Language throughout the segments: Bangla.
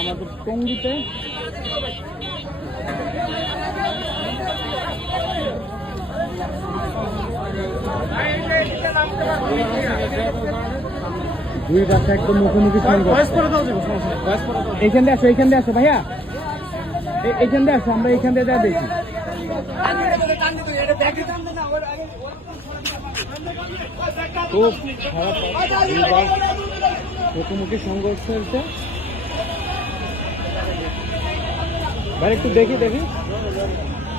আমাদের টঙ্গিতে দুই বাচ্চা একদম মুখোমুখি এইখান দিয়ে আসো, এইখান দিয়ে আসো ভাইয়া, এইখান দিয়ে আসো, আমরা এইখান দিয়ে যা দেখি। খুব খারাপ মুখোমুখি সংঘর্ষ হয়েছে। ভাই একটু দেখি দেখি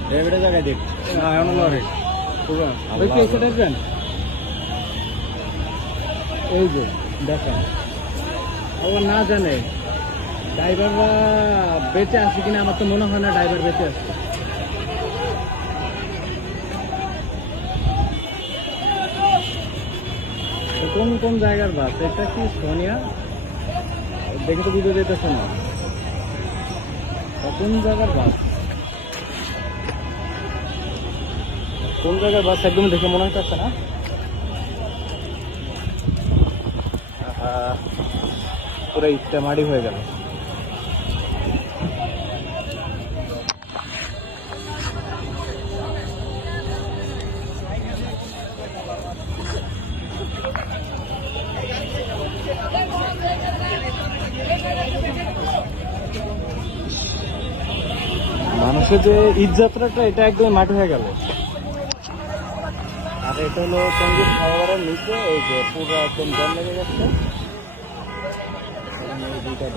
ড্রাইভারের জায়গায় দেখ না এমন লড়ে এসে দেখবেন। এই যে দেখেন ও না জানে ড্রাইভাররা বেঁচে আছে কিনা, আমার তো মনে হয় না ড্রাইভার বেঁচে আছে। কোন কোন জায়গার বাস এটা? কি সোনিয়া? দেখে তো বুঝে যেতেছে না কোন জায়গার বাস, কোন জায়গার বাস একদম দেখে মনে হচ্ছে না। পুরো ইস্তেমারি হয়ে গেল। মানুষের যে ঈদ যাত্রাটা এটা একদম মাঠ হয়ে গেল। আর এটা হলো টঙ্গীর খাওয়ারের নিচে, এই যে পুরো একদম জ্যাম লেগে যাচ্ছে। দুইটা